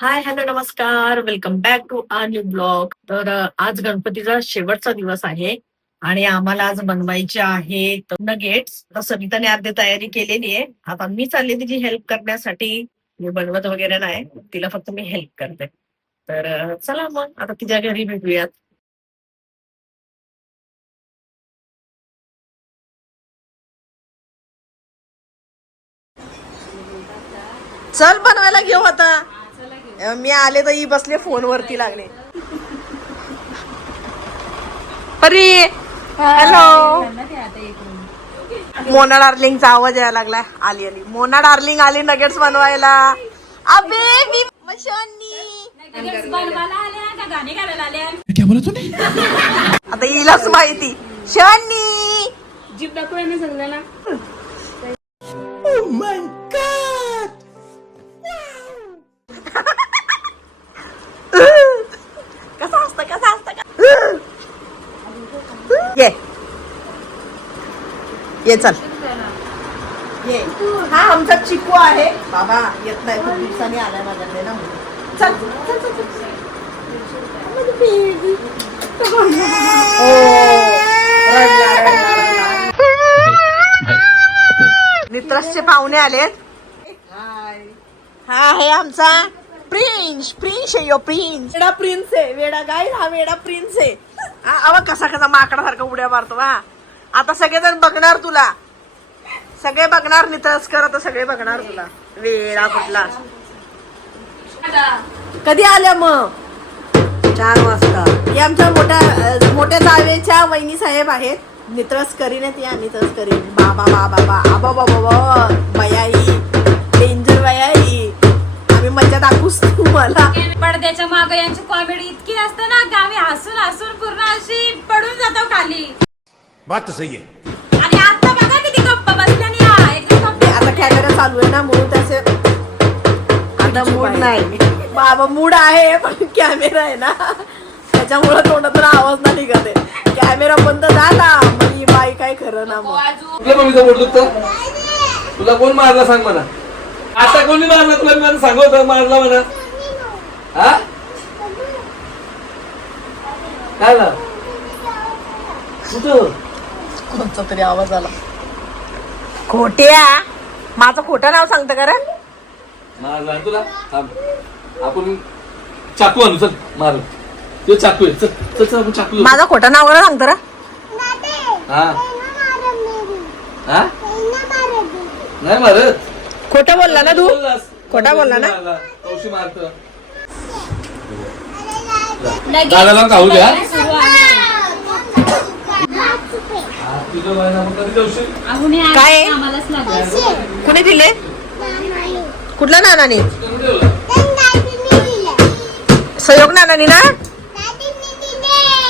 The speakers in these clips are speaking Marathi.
हाय हॅलो नमस्कार. Welcome back to a new blog तर आज गणपतीचा शेवटचा दिवस आहे आणि आम्हाला आज बनवायचे आहेत नगेट्स तर सविताने अर्धी तयारी केलेली आहे. आता मी चालली तिची हेल्प करण्यासाठी. मी बनवत वगैरे नाही. तिला फक्त मी हेल्प करते. तर चला मग. आता तिच्या घरी भेटूयात. चल बनवायला घेऊ आता. मी आले तर ही बसले फोनवरती लागले. परी हॅलो. मोना डार्लिंगचा आवाज यायला लागलाय. आली आली. मोना डार्लिंग आली नगेट्स बनवायला. अबे मी आता हिलाच माहिती. शनी ना ये चल. ये. हा आमचा चिकू आहे. बाबा येत नाही. खूप दिवसांनी आलाय माझ्याकडे ना. चल चल, चल, चल. नित्रसचे पाहुणे आलेत. हा आहे आमचा प्रिन्स. प्रिन्स आहे यो प्रिन्स. वेडा प्रिन्स आहे. वेडा गाय हा वेडा प्रिन्स आहे. हा अवा कसा कसा माकडासारखा उड्या मारतो हा. आता सगळेजण बघणार तुला. सगळे बघणार नित्रस कर आता सगळे बघणार तुला. वेडा कुठला. कधी आल्या मग? चार वाजता. हे आमच्या मोठ्या मोठ्या जावेच्या वहिनी साहेब आहेत. नित्रस करीन आहेत या नित्रस करीन. बाबा बाबा बा आबा बाबा बाबा बयाई. डेंजर बयाई. आम्ही मज्जा दाखवूच तुम्हाला पडद्याच्या मागे यांची कॉमेडी इतकी असते ना की आम्ही हसून हसून पूर्ण अशी पडून जातो खाली. बात तो सही है। आणि आता बघा किती गप्पा बसल्याने हा, एकदम गप्प. आता कॅमेरा चालू आहे ना म्हणून त्याचे आता मूड नाही. बाबा मूड आहे पण कॅमेरा आहे ना. त्याच्यामुळे तोंडातून आवाज नाही निघत आहे. कॅमेरा बंद झाला मग ही बाई काय खरं ना मग. कुठल्या मम्मीचा दुखतं तुला कोण मारला सांग मला. आता कोणी मारला तुला? मी मला सांगत मारला म्हणा. हा? काय झालं? कुठं? कोणचा तरी आवाज आला. खोट्या. माझं खोटं नाव सांगतं का रे? मारला तुला? थांब. आपण चाकू आणू चल. मार. तो चाकू आहे. चल चल चल आपण चाकू घेऊ. माझं खोटं नाव का सांगतं रे? हा. हा? नाही मारत. खोटं बोलला ना तू? बोललास. खोटा बोलला ना? मारला. कौशी मारतं. दादाला खाऊ द्या. सुरू आहे. काय? आहे? आम्हालाच लागलं. कुणी दिले? कुठल्या नानाने? सहयोग नानानी ना?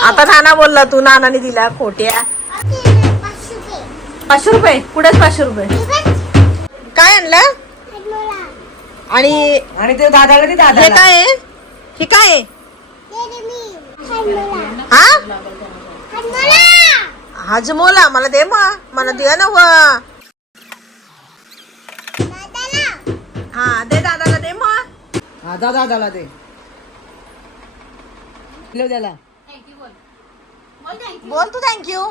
आता नाना बोलला तू नानाने दिला खोट्या. पाचशे रुपये? कुठेच पाचशे रुपये? काय आणलं? आणि आणि ते दादाला ते हे दादा काय आहे? हे काय आहे? हा हाजमोला मला दे मग. मला दे ना व. हा दे दादाला दे मग. हा दा दादाला बोल तू थँक्यू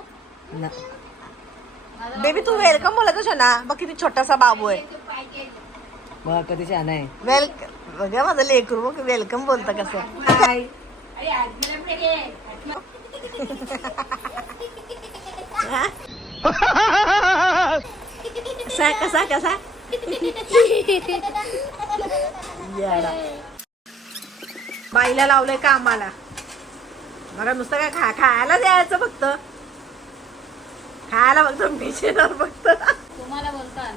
बेबी तू वेलकम बोलत असो ना? बघ किती छोटासा बाबू आहे. कधी छान आहे? वेलकम बघा माझं लेकरू बघ वेलकम बोलतं कसं. हाय कसा कसा कसा? येडा. बाईला लावलंय का आम्हाला बघा नुसतं काय खा खायला द्यायचं फक्त. खायला फक्त मिशेनर फक्त. तुम्हाला बोलता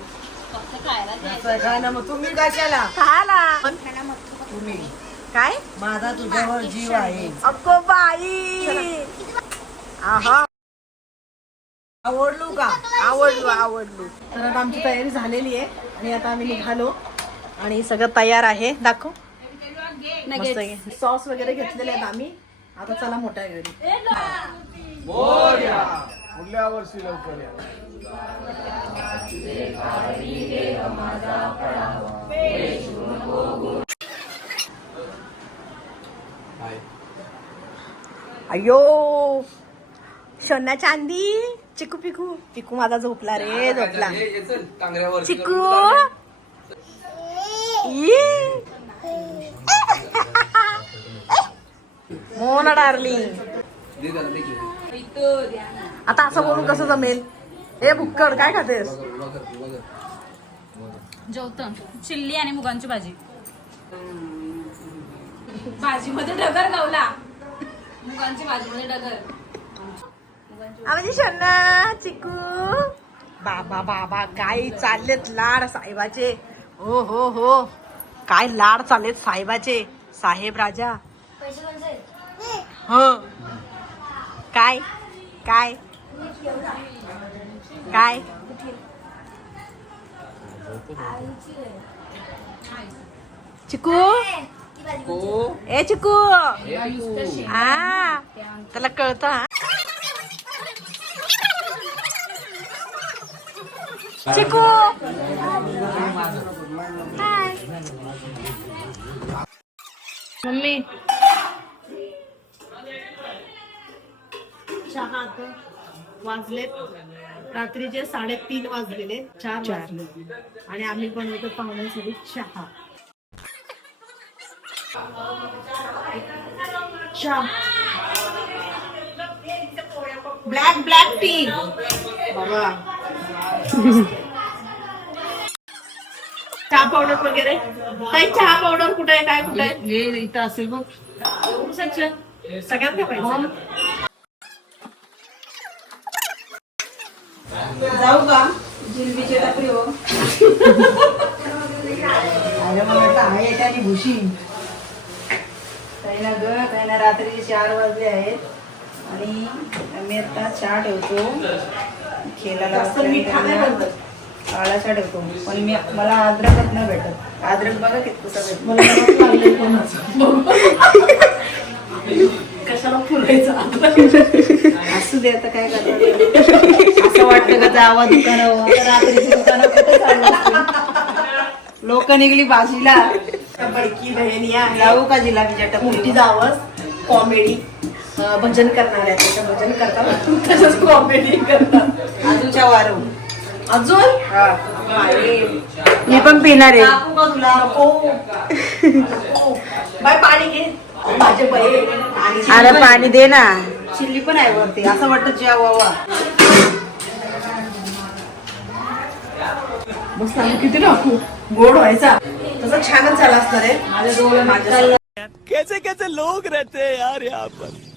फक्त खायला द्यायचं. काय ना मग तुम्ही कशाला? खायला. तुम्ही. काय? माझा तुझ्यावर जीव आहे. अक्को बाई. आहा. आवडलो का? आवडलो आवडलो. तर आता आमची तयारी झालेली आहे आणि आता आम्ही निघालो आणि सगळं तयार आहे. दाखव. सॉस वगैरे घेतलेले आहेत आम्ही. आता चला मोठ्या घरी. अयो सोना चांदी चिकू पिकू. पिकू माझा झोपला रे झोपला. चिकू. मोना डार्लिंग. आता असं बोलून कसं जमेल? ए भुक्कड काय खातेस. जेवतं चिल्ली आणि मुगांची भाजी. भाजीमध्ये डगर गावला मुगांची भाजीमध्ये डगर आम्ही शोना चिकू. बाबा बाबा काय चाललेत लाड साहेबाचे? हो हो हो. काय लाड चाललेत साहेबाचे? साहेब राजा. हो. काय? काय? काय? चिकू? हो. ए चिकू. आ त्याला कळतं चिकू. मम्मी. चहा आता वाजलेत. रात्रीचे साडेतीन वाजलेले. चार वाजले. आणि आम्ही बनवतो पाहुण्यांसाठी चहा. चहा. Black black tea. बाबा. चहा पावडर वगैरे? काही चहा पावडर कुठे आहे? काय कुठे आहे? इथं असेल बघ. सगळ्यात जाऊ का? जिलबीचे टपरी हो. अरे मला वाटलं आहे त्याने भुशी. काही ना ग काही ना रात्रीचे चार वाजले आहेत. आणि आम्ही आता चहा ठेवतो. खेळायला. काळा पण मी मला अद्रकच नाही भेटत. अद्रक बघा कितकसा भेटतो. कशाला फुलायचं असू दे आता काय करणार असं वाटतं का जावा दुकानावर? आता रात्रीची दुकानं कुठे चालू असतील? लोक निघली भाजीला बडकी बहिणी आहे. जाऊ का जिलाबीच्या टपरी जावस. कॉमेडी भजन करणार आहे. त्याचं भजन करतात तसंच कॉमेडी करतात आजूच्या वारू. अजून? मी पण पिणार आहे. टाकू का तुला. नको नको. बाय पाणी घे. माझे बये आणि अरे पाणी दे ना. चिल्ली पण आहे वरती. असं वाटतं जेवा वा मस्त आम्ही किती टाकू गोड व्हायचा. तसं छानच झाला असणार आहे माझ्या डोळे माझ्या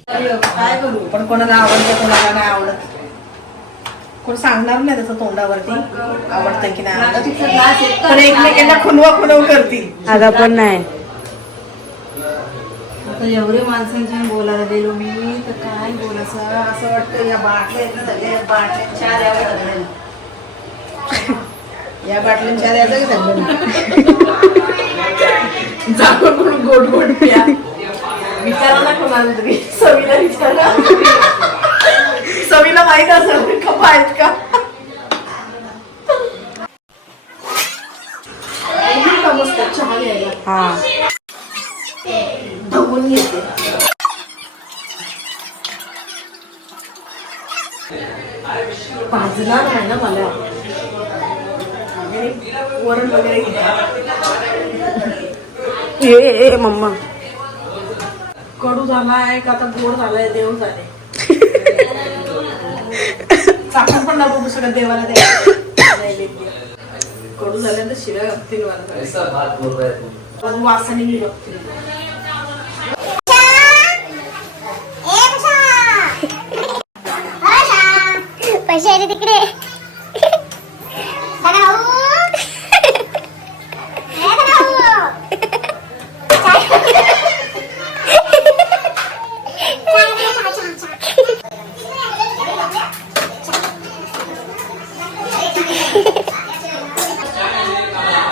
काय करू पण कोणाला आवडतं कोणाला नाही आवडत. कोण सांगणार नाही तसं तोंडावरती. आवडतं की नाही आवडत. पण एकमेकांना खुनवा खुनव करतील. अगं पण नाही. आता एवढे माणसांच्या बोलायला गेलो मी तर काय बोलायचं? असं वाटतं या बाटल्या आहेत ना सगळ्या बाटल्या सगळ्यांना या बाटल्या द्यायचा की सगळ्यांना जागो म्हणून गोड गोड प्या. विचारा ना कोणाला तरी. सवीला विचारा. सवीला माहीत असेल कपा आहेत का? मस्त चहा घ्यायला. हा. घेते. भाजणार नाही ना मला. वरण वगैरे. ए ए मम्मा. कडू झालाय का आता गोड झालाय देव झाले. साखर पण नको सगळं देवाला द्यायला. कडू झाल्यानंतर शिरा तीन वाजता ऐसा बात बोल रहा है तू. पण वासाने मी बघते पैसे तिकडे बनाऊ. नाही बनाऊ.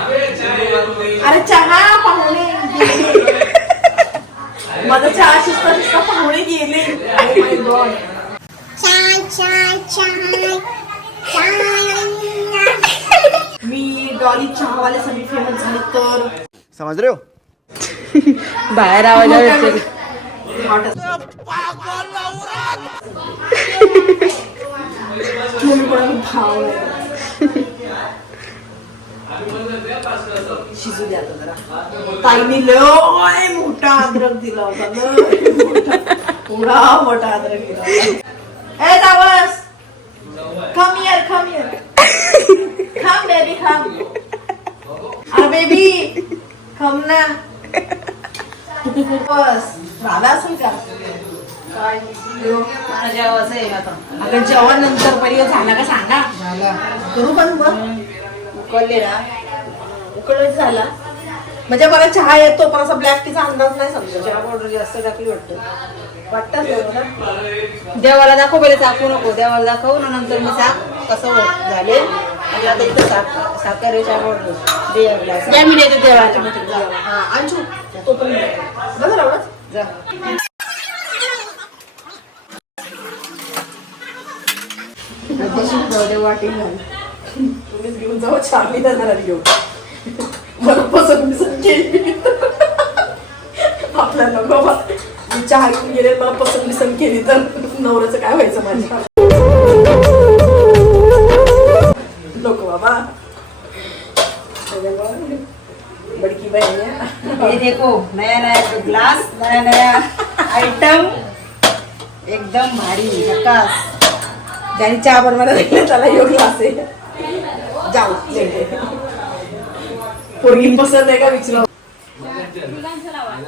अरे चहा पाहुणे गेले. माझा चहा शिजता शिजता पाहुणे गेले Oh my God. चाय चाय चाय चाय मी डॉली फेमस झाले तर समझ रहे हो? बाहेर आवाज भाव. शिजू द्या ताईने लय मोठा अद्रक दिला होता मोठा. एवढा मोठा अद्रक दिला होता. ए Davos come here come here come baby come a baby come ना बस झाला असेल का? काय मला जेवायचं आहे आता अगं जेवण नंतर पहिले झाला का सांगा? करू पण मग. उकळले ना. उकडच झाला. म्हणजे मला चहा येतो पण असा ब्लॅक टीचा अंदाज नाही समजत. चहा पावडर जास्त टाकली वाटतं. वाटतं देवाला दाखव पहिले चाकू नको. देवाला दाखव ना नंतर मी चाक कसं झाले. म्हणजे आता इथं साख साखर चहा पावडर. दे मी देते देवाला हा अंशू तो पण दे. बघा ना एवढंच. जा. जाऊ दे वाटी घाल. तुम्हीच घेऊन जाऊ चांगली जाणार घेऊन. मला पसंत केली आपल्याला बाबा मी चहा घेऊन गेले मला पसंत बिसंत केली तर नवऱ्याचं काय व्हायचं माझ्या? नको बाबा. बडकी बहीण. ये देखो नया नया ग्लास नया नया आइटम एकदम भारी झकास ज्याने चहा बनवायला त्याला योग आहे. जाऊ पोरगी पसंत आहे का विचारा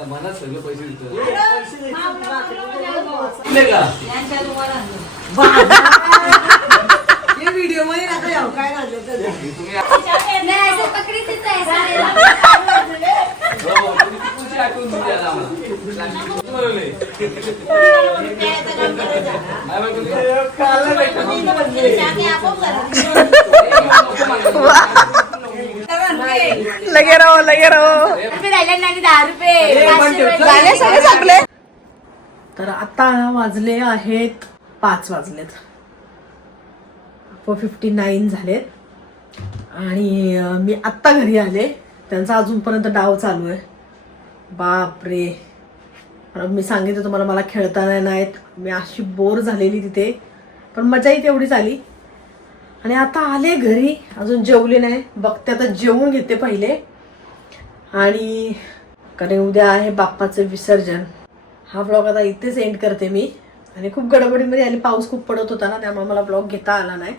मनात सगळं पैसे का व्हिडिओमध्ये काय तुम्ही कितीची आठवण दिली आता आम्हाला. बरोबर आहे. काय म्हणतो? लगे राहो लगे राहो झाले सगळे संपले. तर आता वाजले आहेत पाच वाजलेत. फोर फिफ्टी नाईन झालेत. आणि मी आत्ता घरी आले. त्यांचा अजूनपर्यंत डाव चालू आहे. बाप रे पण मी सांगितलं तुम्हाला मला खेळता नाही नाहीत. मी अशी बोर झालेली तिथे. पण मजाही तेवढीच आली. आणि आता आले घरी. अजून जेवले नाही. बघते आता जेवून घेते पहिले. आणि कारण उद्या आहे बाप्पाचं विसर्जन. हा ब्लॉग आता इथेच एंड करते मी. आणि खूप गडबडीमध्ये आली पाऊस खूप पडत होता ना त्यामुळे मला ब्लॉग घेता आला नाही.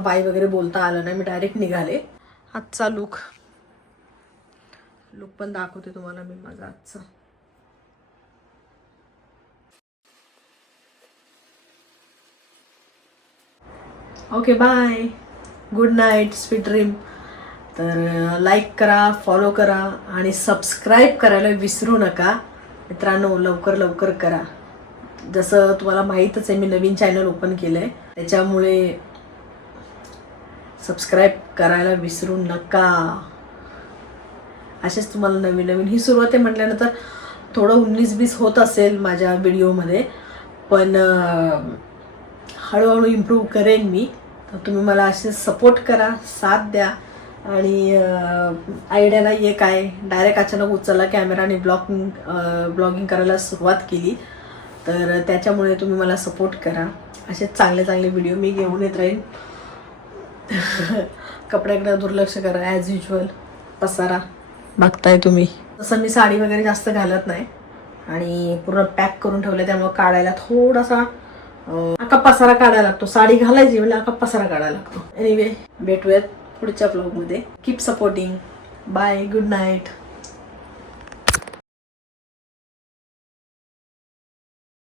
बाई वगैरे बोलता आलं नाही मी डायरेक्ट निघाले. आजचा लुक लुक पण दाखवते तुम्हाला मी माझा आजचा. Okay bye good night sweet dream तर लाईक करा फॉलो करा आणि सबस्क्राईब करायला विसरू नका. मित्रांनो लवकर लवकर करा. जसं तुम्हाला माहीतच आहे मी नवीन चॅनल ओपन केलं आहे त्याच्यामुळे सबस्क्राईब करायला विसरू नका. असेच तुम्हाला नवीन नवीन. ही सुरुवात आहे म्हटल्यानंतर थोडं उन्नीस बीस होत असेल माझ्या व्हिडिओमध्ये पण हळूहळू इम्प्रूव्ह करेन मी. तर तुम्ही मला असे सपोर्ट करा साथ द्या. आणि आयडिया नाही आहे काय. डायरेक्ट अचानक उचलला कॅमेरा आणि ब्लॉगिंग ब्लॉगिंग करायला सुरुवात केली. तर त्याच्यामुळे तुम्ही मला सपोर्ट करा. असे चांगले चांगले व्हिडिओ मी घेऊन येत राहीन. कपड्याकडे दुर्लक्ष करा ॲज युजल पसारा. बघताय तुम्ही. तसं मी साडी वगैरे जास्त घालत नाही. आणि पूर्ण पॅक करून ठेवलं त्यामुळे काढायला थोडासा अं, पसारा काढायला लागतो. साडी घालायची म्हणजे अख्खा पसारा काढायला लागतो. एनिवे भेटूयात. पुढच्या ब्लॉगमध्ये keep supporting bye good night